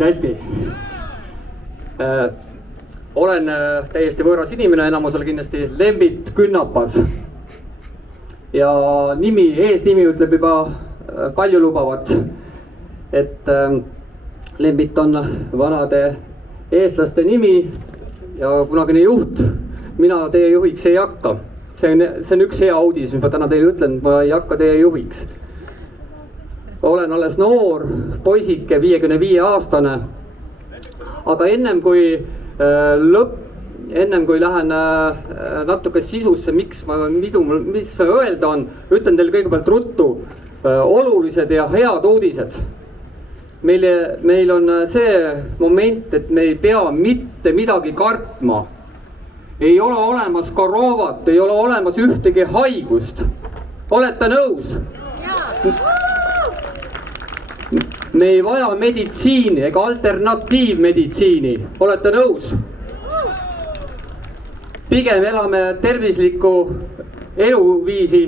Hästi. Olen täiesti võõras inimene, enamusel kindlasti Lembit Künnapas. Ja eesnimi ütleb juba palju lubavat, et Lembit on vanade eestlaste nimi ja kunagine juht. Mina teie juhiks ei hakka. See on üks hea uudis, mis ma täna teile ütlen, ma ei hakka teie juhiks. Olen alles noor poisike, 55-aastane, aga ennem kui lähen natuke sisusse, mis öelda on, ütlen teile kõigepealt ruttu olulised ja head uudised. Meil on see moment, et me ei pea mitte midagi kartma. Ei ole olemas koroovat, ei ole olemas ühtegi haigust. Olete nõus? Me ei vaja meditsiini ega alternatiivmeditsiini. Olete nõus? Pigem elame tervislikku eluviisi,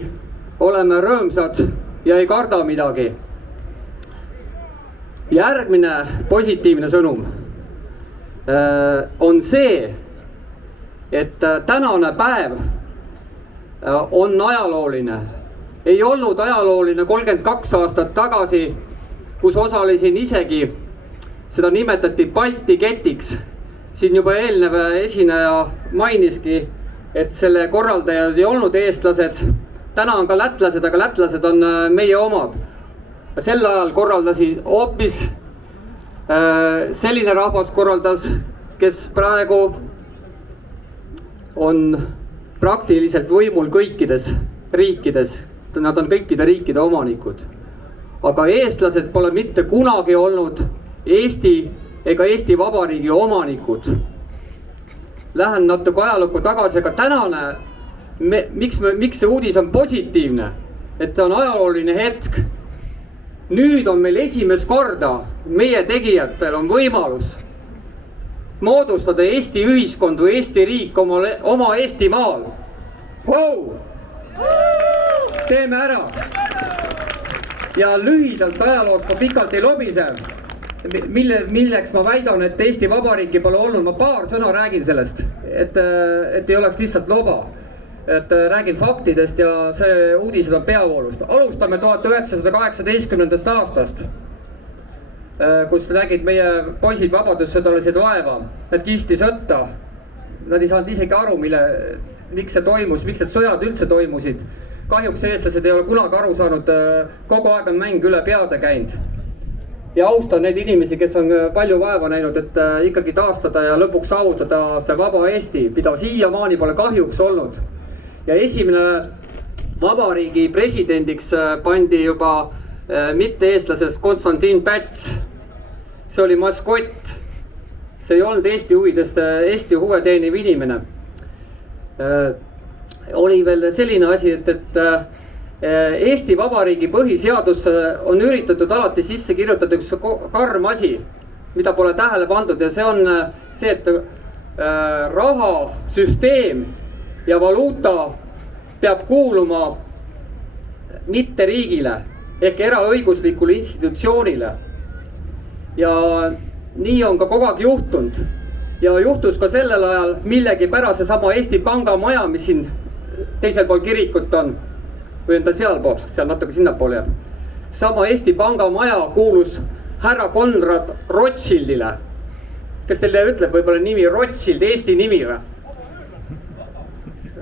oleme rõõmsad ja ei karda midagi. Järgmine positiivne sõnum on see, et tänane päev on ajalooline. Ei olnud ajalooline 32 aastat tagasi, kus osalesin isegi, seda nimetati Balti ketiks. Siin juba eelnev esineja mainiski, et selle korraldajad ei olnud eestlased. Täna on ka lätlased, aga lätlased on meie omad. Sel ajal korraldasi hoopis selline rahvas korraldas, kes praegu on praktiliselt võimul kõikides riikides. Nad on kõikide riikide omanikud. Aga eestlased pole mitte kunagi olnud Eesti ega Eesti Vabariigi omanikud. Lähen natuke ajalukku tagasi, aga tänane, miks see uudis on positiivne, et on ajalooline hetk. Nüüd on meil esimest korda, meie tegijatel on võimalus moodustada Eesti ühiskond või Eesti riik oma Eesti maal. Wow! Teeme ära! Ja lühidalt ajaloost ma pikalt ei lobise, milleks ma väidan, et Eesti Vabariiki pole olnud. Ma paar sõna räägin sellest, et ei oleks lihtsalt loba. Et räägin faktidest ja see uudised on peavoolust. Alustame 1918. aastast, kus nägid meie poisid vabadussõdalasid vaeva. Nad kisti sõtta. Nad ei saanud isegi aru, miks see toimus, miks need sõjad üldse toimusid. Kahjuks eestlased ei ole kunagi aru saanud, kogu aeg on mäng üle peade käinud. Ja austan neid inimesi, kes on palju vaeva näinud, et ikkagi taastada ja lõpuks saavutada see vaba Eesti, mida siiamaani pole kahjuks olnud. Ja esimene vabariigi presidendiks pandi juba mitte-eestlasest Konstantin Päts. See oli maskott. See ei olnud Eesti huvidest, Eesti huve teeniv inimene. Oli veel selline asi, et Eesti Vabariigi põhiseadus on üritatud alati sisse kirjutada üks karm asi, mida pole tähele pandud. Ja see on see, et rahasüsteem ja valuuta peab kuuluma mitte riigile ehk eraõiguslikule institutsioonile. Ja nii on ka kogu aeg juhtunud. Ja juhtus ka sellel ajal millegi pärast sama Eesti Panga maja, mis siin teisel pool kirikut on, või on ta sealpool, seal natuke sinnapool jääb. Sama Eesti Panga maja kuulus härra Konrad Rothschildile. Kes teile ütleb võib-olla nimi Rothschild, Eesti nimi või?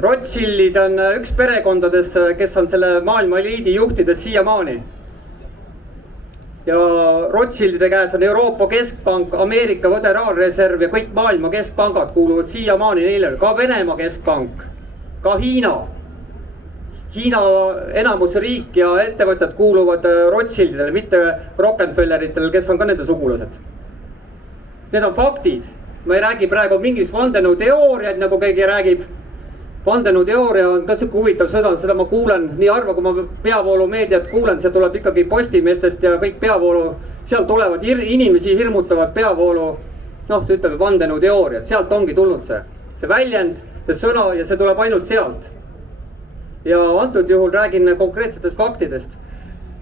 Rothschildid on üks perekondades, kes on selle maailma eliidi juhtides siiamaani. Ja Rothschildide käes on Euroopa Keskpank, Ameerika Föderaalreserv ja kõik maailma keskpangad kuuluvad siiamaani neile, ka Venemaa keskpank, ka Hiina. Hiina enamus riik ja ettevõtted kuuluvad Rothschildidele, mitte Rockefelleritele, kes on ka nende sugulased. Need on faktid. Ma ei räägi praegu mingis vandenõu teooriaid, nagu keegi räägib. Vandenõu teooria on ka siuke huvitav sõda, seda ma kuulen nii harva, kui ma peavoolu meediat kuulen, see tuleb ikkagi postimeestest ja kõik peavoolu, sealt tulevad inimesi hirmutavad peavoolu, see ütleb vandenõu teooriad, sealt ongi tulnud see väljend, see sõna ja see tuleb ainult sealt. Ja antud juhul räägin konkreetsetest faktidest.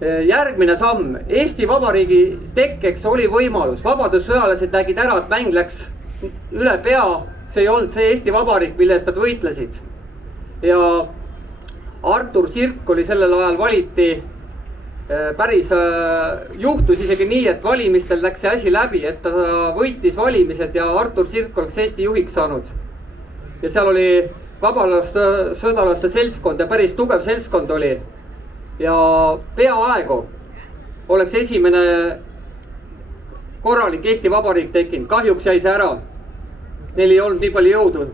järgmine samm, Eesti Vabariigi tekkeks oli võimalus, vabadussõjalased nägid ära, et mäng läks üle pea, see ei olnud see Eesti Vabariik, mille eest nad võitlesid. Ja Artur Sirk oli sellel ajal valiti, päris juhtus isegi nii, et valimistel läks see asi läbi, et ta võitis valimised ja Artur Sirk oleks Eesti juhiks saanud. Ja seal oli sõdalaste seltskond ja päris tugev seltskond oli. Ja peaaegu oleks esimene korralik Eesti Vabariik tekkinud. Kahjuks jäi see ära. Neil ei olnud nii palju jõudu.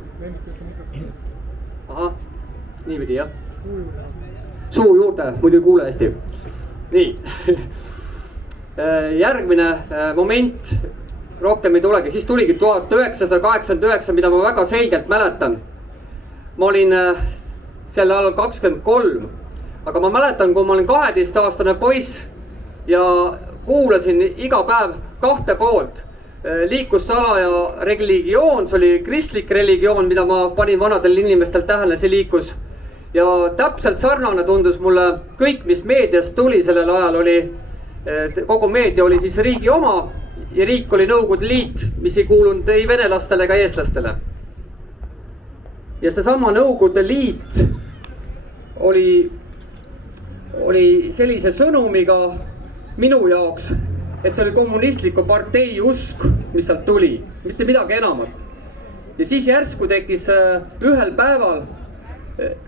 Aha, nii pidi jah. Suu juurde, muidu ei kuule hästi. Nii. Järgmine moment, rohkem ei tulegi. Siis tuligi 1989, mida ma väga selgelt mäletan. Ma olin sel ajal 23. Aga ma mäletan, kui ma olin 12-aastane poiss ja kuulasin iga päev kahte poolt. Liikus salaja religioon, see oli kristlik religioon, mida ma panin vanadel inimestel tähele, see liikus. Ja täpselt sarnane tundus mulle kõik, mis meediast tuli sellel ajal oli, kogu meedia oli siis riigi oma ja riik oli Nõukogude Liit, mis ei kuulunud ei venelastele ega eestlastele. Ja seesama Nõukogude Liit oli sellise sõnumiga minu jaoks, et see oli kommunistliku partei usk, mis sealt tuli, mitte midagi enamat. Ja siis järsku tekkis ühel päeval,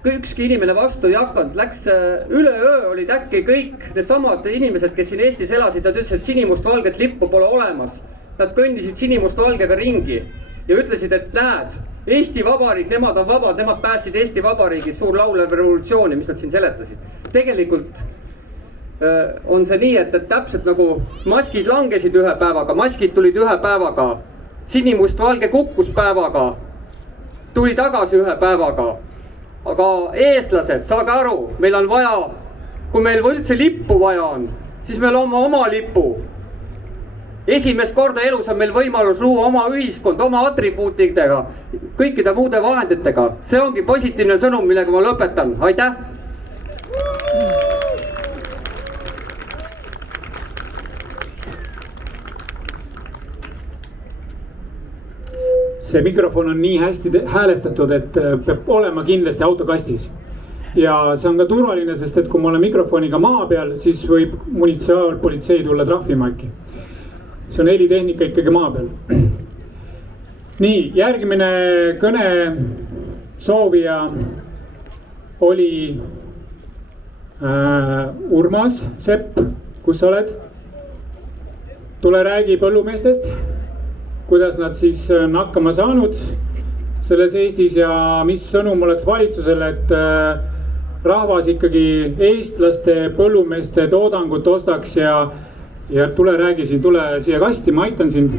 ükski inimene vastu ei hakanud, läks üleöö, olid äkki kõik need samad inimesed, kes siin Eestis elasid, nad ütlesid, et sinimustvalget lippu pole olemas. Nad kõndisid sinimustvalgega ringi ja ütlesid, et näed, Eesti Vabariik, nemad on vabad, nemad pääsid Eesti Vabariigis suur laulev revolutsiooni, mis nad siin seletasid. Tegelikult on see nii, et täpselt nagu maskid langesid ühe päevaga, maskid tulid ühe päevaga, sinimustvalge kukkus päevaga, tuli tagasi ühe päevaga. Aga eestlased, saage aru, meil on vaja, kui meil üldse lippu vaja on, siis me loome oma lipu. Esimest korda elus on meil võimalus luua oma ühiskond, oma atribuutidega, kõikide muude vahenditega. See ongi positiivne sõnum, millega ma lõpetan. Aitäh! See mikrofon on nii hästi häälestatud, et peab olema kindlasti autokastis. Ja see on ka turvaline, sest et kui ma olen mikrofoniga maa peal, siis võib munitsipaalpolitsei tulla trahvimaki. See on helitehnika ikkagi maa peal. Nii, järgmine kõne soovija oli Urmas Sepp, kus sa oled? Tule räägi põllumeestest, kuidas nad siis on hakkama saanud selles Eestis ja mis sõnum oleks valitsusele, et rahvas ikkagi eestlaste põllumeeste toodangut ostaks ja tule räägi siin, tule siia kasti, ma aitan sind.